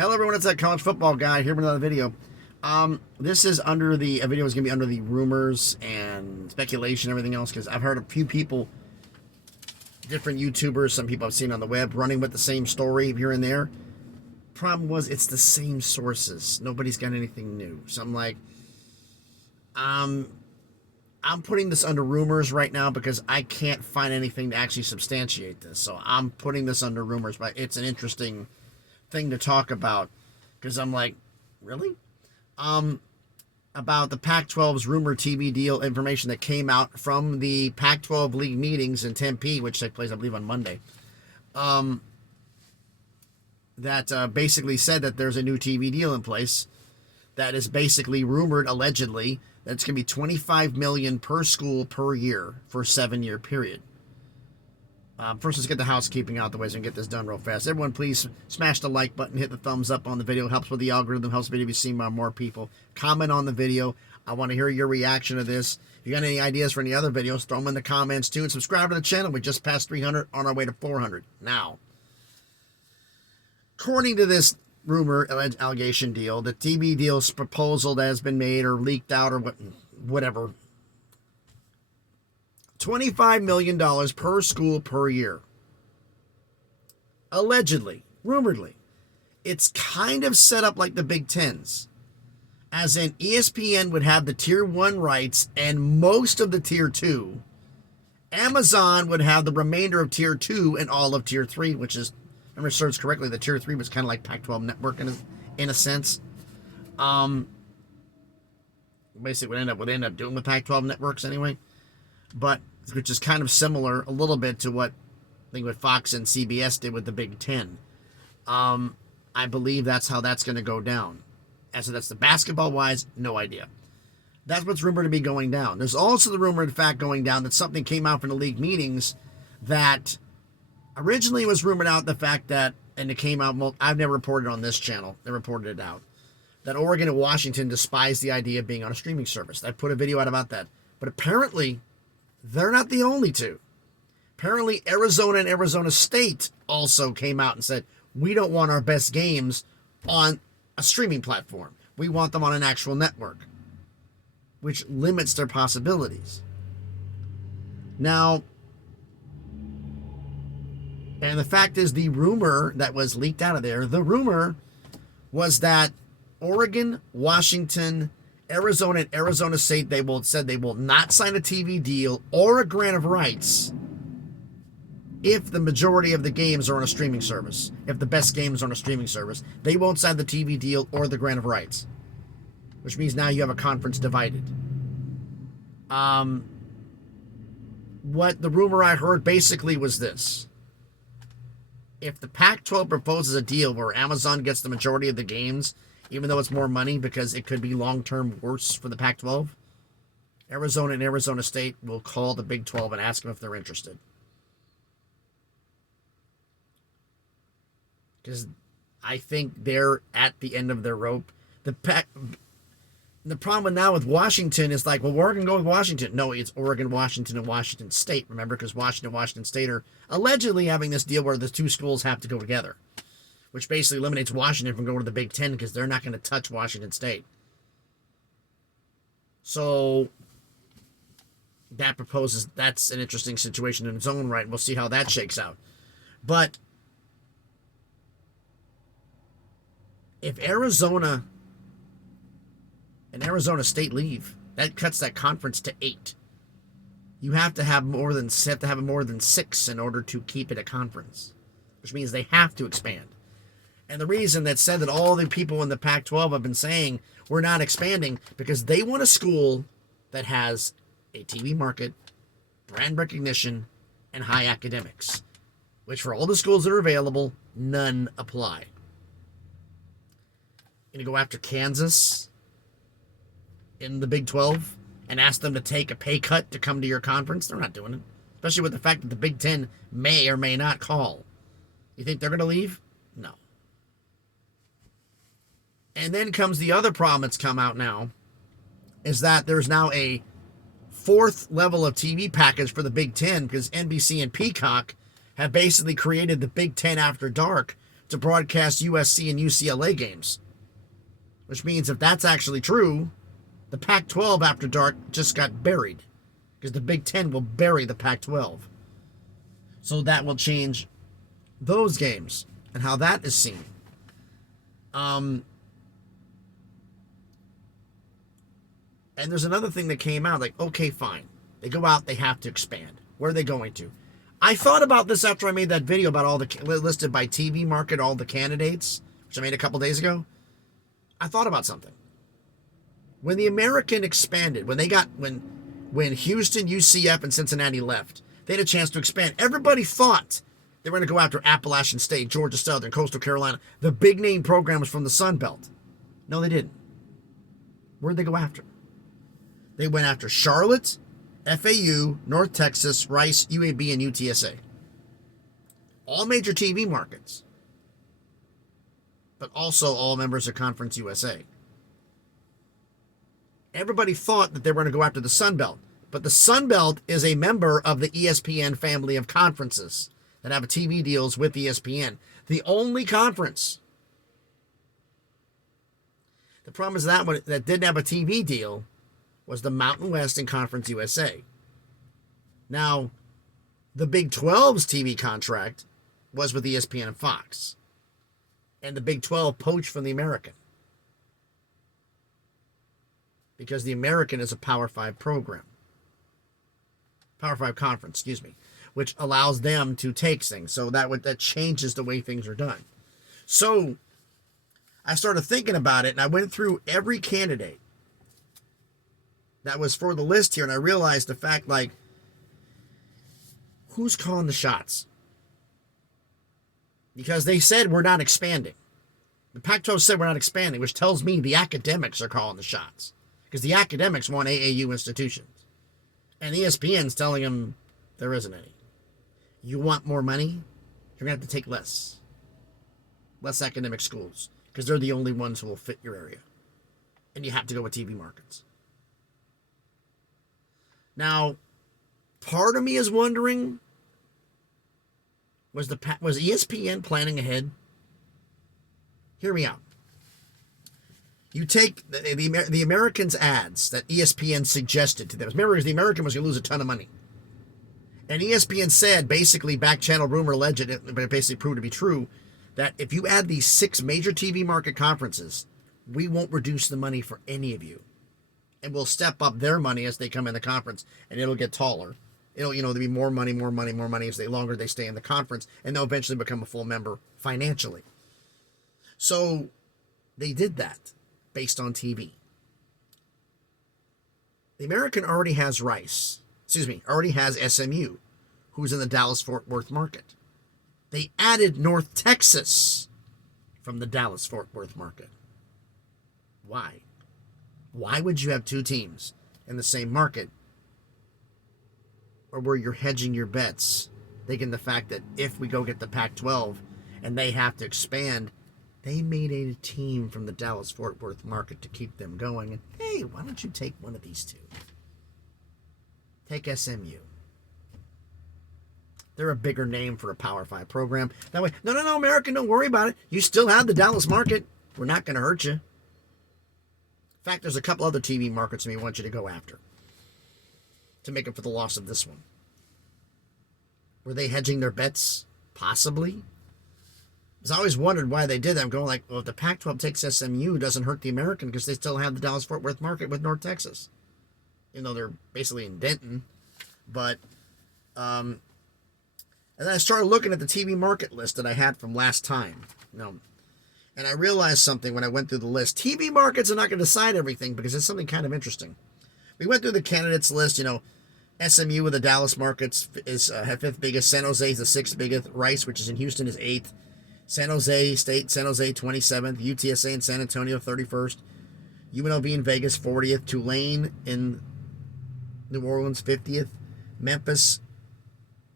Hello everyone, it's that college football guy here with another video. This is under the video is going to be under the rumors and speculation and everything else, because I've heard a few people, different YouTubers, some people I've seen on the web running with the same story here and there. Problem was, it's the same sources. Nobody's got anything new. So I'm like, I'm putting this under rumors right now because I can't find anything to actually substantiate this. So I'm putting this under rumors, but it's an interesting thing to talk about, because I'm like, really? About the Pac-12's rumor TV deal information that came out from the Pac-12 league meetings in Tempe, which took place, I believe, on Monday. That basically said that there's a new TV deal in place that is basically rumored, allegedly, that it's going to be $25 million per school per year for a 7-year period. First, let's get the housekeeping out the way so we can get this done real fast. Everyone, please smash the like button, hit the thumbs up on the video. It helps with the algorithm, helps the video be seen by more people. Comment on the video. I want to hear your reaction to this. If you got any ideas for any other videos, throw them in the comments too. And subscribe to the channel. We just passed 300, on our way to 400. Now, according to this rumor, allegation deal, the TV deal's proposal that has been made or leaked out or whatever, $25 million per school per year. Allegedly, rumoredly. It's kind of set up like the Big Tens. As in, ESPN would have the Tier 1 rights and most of the Tier 2. Amazon would have the remainder of Tier 2 and all of Tier 3, which is, if I remember serves correctly, the Tier 3 was kind of like Pac-12 Network in a sense. Basically, what they end up doing with Pac-12 networks anyway. But which is kind of similar a little bit to what I think what Fox and CBS did with the Big Ten. I believe that's how that's going to go down. And so that's the basketball-wise, no idea. That's what's rumored to be going down. There's also the rumor, in fact, going down that something came out from the league meetings that originally was rumored out the fact that, and it came out, I've never reported on this channel, they reported it out, that Oregon and Washington despised the idea of being on a streaming service. I put a video out about that. But apparently, they're not the only two. Apparently, Arizona and Arizona State also came out and said, we don't want our best games on a streaming platform. We want them on an actual network, which limits their possibilities. Now, and the fact is, the rumor that was leaked out of there, the rumor was that Oregon, Washington, Arizona and Arizona State, said they will not sign a TV deal or a grant of rights if the majority of the games are on a streaming service. If the best games are on a streaming service, they won't sign the TV deal or the grant of rights, which means now you have a conference divided. What the rumor I heard basically was this: if the Pac-12 proposes a deal where Amazon gets the majority of the games, even though it's more money because it could be long-term worse for the Pac-12, Arizona and Arizona State will call the Big 12 and ask them if they're interested. Because I think they're at the end of their rope. The problem now with Washington is like, well, we're going to go with Washington. No, it's Oregon, Washington, and Washington State. Remember, because Washington and Washington State are allegedly having this deal where the two schools have to go together, which basically eliminates Washington from going to the Big Ten because they're not going to touch Washington State. So that's an interesting situation in its own right. We'll see how that shakes out. But if Arizona and Arizona State leave, that cuts that conference to 8. You have to have more than 6 in order to keep it a conference, which means they have to expand. And the reason that said that all the people in the Pac-12 have been saying we're not expanding, because they want a school that has a TV market, brand recognition, and high academics, which for all the schools that are available, none apply. Going to go after Kansas in the Big 12 and ask them to take a pay cut to come to your conference? They're not doing it, especially with the fact that the Big 10 may or may not call. You think they're going to leave? No. And then comes the other problem that's come out now, is that there's now a 4th level of TV package for the Big Ten, because NBC and Peacock have basically created the Big Ten After Dark to broadcast USC and UCLA games. Which means if that's actually true, the Pac-12 After Dark just got buried. Because the Big Ten will bury the Pac-12. So that will change those games and how that is seen. And there's another thing that came out, like, okay, fine. They go out, they have to expand. Where are they going to? I thought about this after I made that video about all the listed by TV market, all the candidates, which I made a couple days ago. I thought about something. When the American expanded, when Houston, UCF, and Cincinnati left, they had a chance to expand. Everybody thought they were going to go after Appalachian State, Georgia Southern, Coastal Carolina, the big name programs from the Sun Belt. No, they didn't. Where'd they go after? They went after Charlotte, FAU, North Texas, Rice, UAB, and UTSA. All major TV markets, but also all members of Conference USA. Everybody thought that they were going to go after the Sun Belt, but the Sun Belt is a member of the ESPN family of conferences that have TV deals with ESPN. The only conference. The problem is that one that didn't have a TV deal was the Mountain West and Conference USA. Now, the Big 12's TV contract was with ESPN and Fox. And the Big 12 poached from the American. Because the American is a Power 5 program. Power 5 conference, which allows them to take things. So that changes the way things are done. So I started thinking about it, and I went through every candidate that was for the list here, and I realized the fact, like, who's calling the shots? Because they said we're not expanding. The Pac-12 said we're not expanding, which tells me the academics are calling the shots. Because the academics want AAU institutions. And ESPN's telling them there isn't any. You want more money? You're going to have to take less. Less academic schools. Because they're the only ones who will fit your area. And you have to go with TV markets. Now, part of me is wondering, was ESPN planning ahead? Hear me out. You take the Americans' ads that ESPN suggested to them. Remember, the American was going to lose a ton of money. And ESPN said, basically, back channel rumor alleged, but it basically proved to be true, that if you add these 6 major TV market conferences, we won't reduce the money for any of you. And we'll step up their money as they come in the conference, and it'll get taller. It'll, there'll be more money as longer they stay in the conference, and they'll eventually become a full member financially. So they did that based on TV. The American already has already has SMU, who's in the Dallas-Fort Worth market. They added North Texas from the Dallas-Fort Worth market. Why? Why would you have 2 teams in the same market, or where you're hedging your bets, thinking the fact that if we go get the Pac-12 and they have to expand, they made a team from the Dallas-Fort Worth market to keep them going. And hey, why don't you take one of these 2? Take SMU. They're a bigger name for a Power 5 program. That way, no, American, don't worry about it. You still have the Dallas market. We're not going to hurt you. In fact, there's a couple other TV markets we want you to go after to make up for the loss of this one. Were they hedging their bets? Possibly. Because I always wondered why they did that. I'm going like, well, if the Pac-12 takes SMU, it doesn't hurt the American because they still have the Dallas-Fort Worth market with North Texas. Even though they're basically in Denton. But, and then I started looking at the TV market list that I had from last time. And I realized something when I went through the list. TV markets are not going to decide everything because it's something kind of interesting. We went through the candidates list, SMU with the Dallas markets is 5th biggest. San Jose is the 6th biggest. Rice, which is in Houston, is 8th. San Jose State, 27th. UTSA in San Antonio, 31st. UNLV in Vegas, 40th. Tulane in New Orleans, 50th. Memphis,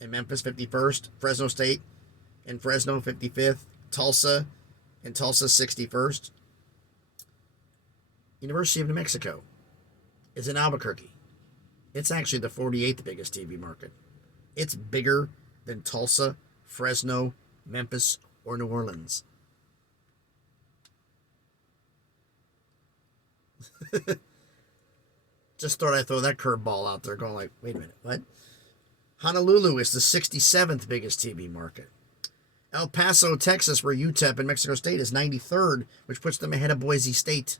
51st. Fresno State in Fresno, 55th. Tulsa, 61st. University of New Mexico is in Albuquerque. It's actually the 48th biggest TV market. It's bigger than Tulsa, Fresno, Memphis, or New Orleans. Just thought I'd throw that curveball out there going like, wait a minute, what? Honolulu is the 67th biggest TV market. El Paso, Texas, where UTEP and Mexico State is 93rd, which puts them ahead of Boise State.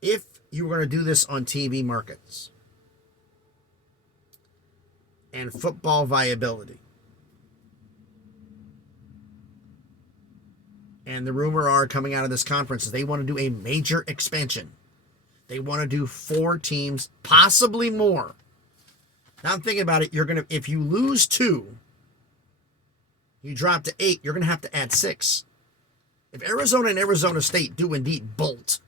If you were going to do this on TV markets and football viability, and the rumor are coming out of this conference is they want to do a major expansion. They want to do 4 teams, possibly more. Now I'm thinking about it. If you lose 2, you drop to 8, you're going to have to add 6. If Arizona and Arizona State do indeed bolt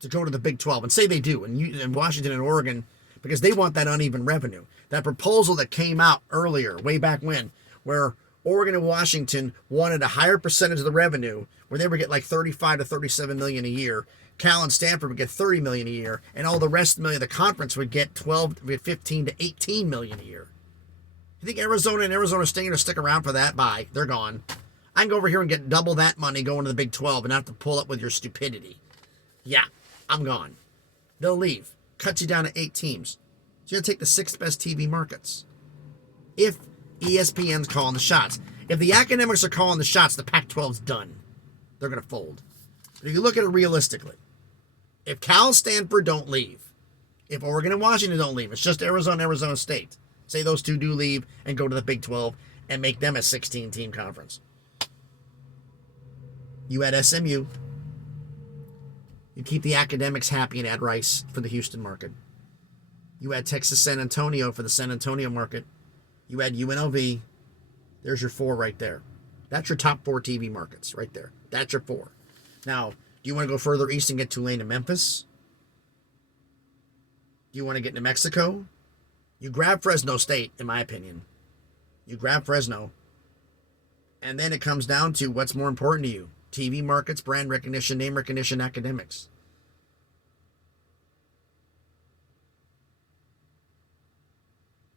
to go to the Big 12, and say they do, and Washington and Oregon, because they want that uneven revenue. That proposal that came out earlier, way back when, where Oregon and Washington wanted a higher percentage of the revenue, where they would get like 35 to 37 million a year. Cal and Stanford would get 30 million a year, and all the rest of the conference would get 15 to 18 million a year. You think Arizona and Arizona State are going to stick around for that? Bye. They're gone. I can go over here and get double that money going to the Big 12 and not have to pull up with your stupidity. Yeah, I'm gone. They'll leave. Cut you down to 8 teams. So you're going to take the 6th best TV markets. If ESPN's calling the shots. If the academics are calling the shots, the Pac-12's done. They're going to fold. But if you look at it realistically, if Cal, Stanford don't leave, if Oregon and Washington don't leave, it's just Arizona, Arizona State. Say those 2 do leave and go to the Big 12 and make them a 16-team conference. You add SMU. You keep the academics happy and add Rice for the Houston market. You add Texas San Antonio for the San Antonio market. You add UNLV. There's your 4 right there. That's your top 4 TV markets right there. That's your 4. Now, do you want to go further east and get Tulane and Memphis? Do you want to get New Mexico? You grab Fresno State, in my opinion. You grab Fresno. And then it comes down to what's more important to you. TV markets, brand recognition, name recognition, academics.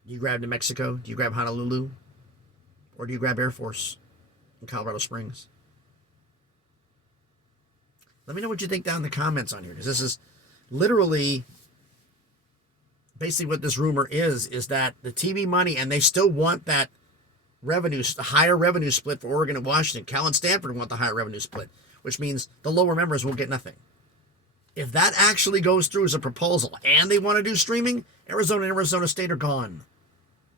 Do you grab New Mexico? Do you grab Honolulu? Or do you grab Air Force in Colorado Springs? Let me know what you think down in the comments on here, because this is literally basically what this rumor is that the TV money, and they still want that revenue, the higher revenue split for Oregon and Washington. Cal and Stanford want the higher revenue split, which means the lower members will get nothing. If that actually goes through as a proposal and they want to do streaming, Arizona and Arizona State are gone.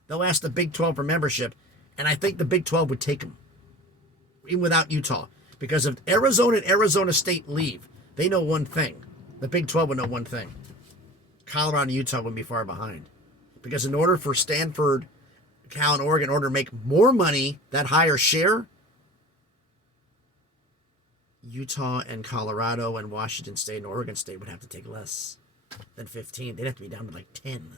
They'll ask the Big 12 for membership, and I think the Big 12 would take them, even without Utah. Because if Arizona and Arizona State leave, they know one thing. The Big 12 would know one thing. Colorado and Utah would be far behind. Because in order for Stanford, Cal, and Oregon, in order to make more money, that higher share, Utah and Colorado and Washington State and Oregon State would have to take less than 15. They'd have to be down to like 10.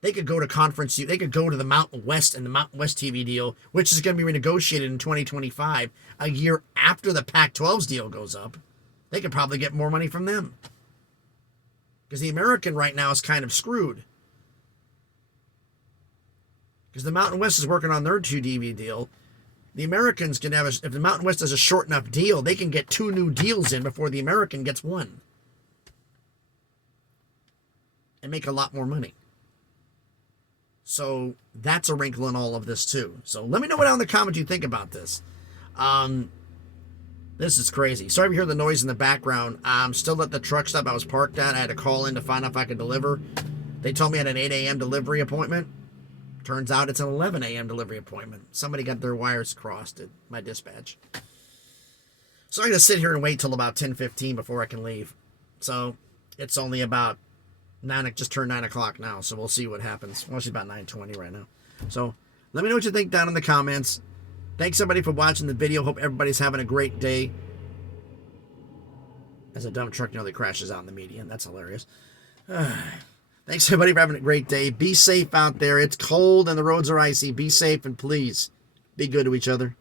They could go to conference. They could go to the Mountain West and the Mountain West TV deal, which is going to be renegotiated in 2025, a year after the Pac-12's deal goes up. They could probably get more money from them. Because the American right now is kind of screwed. Because the Mountain West is working on their 2 TV deal. The Americans can have, if the Mountain West has a short enough deal, they can get 2 new deals in before the American gets 1. And make a lot more money. So that's a wrinkle in all of this too. So let me know what down in the comments you think about this. This is crazy. Sorry if you hear the noise in the background. I'm still at the truck stop I was parked at. I had to call in to find out if I could deliver. They told me I had an 8 a.m. delivery appointment. Turns out it's an 11 a.m. delivery appointment. Somebody got their wires crossed at my dispatch. So I'm going to sit here and wait till about 10:15 before I can leave. So it's only about just turned 9 o'clock now, so we'll see what happens. Well, it's about 9:20 right now. So let me know what you think down in the comments. Thanks, everybody, for watching the video. Hope everybody's having a great day. As a dump truck nearly crashes out in the median. That's hilarious. Thanks, everybody, for having a great day. Be safe out there. It's cold and the roads are icy. Be safe, and please be good to each other.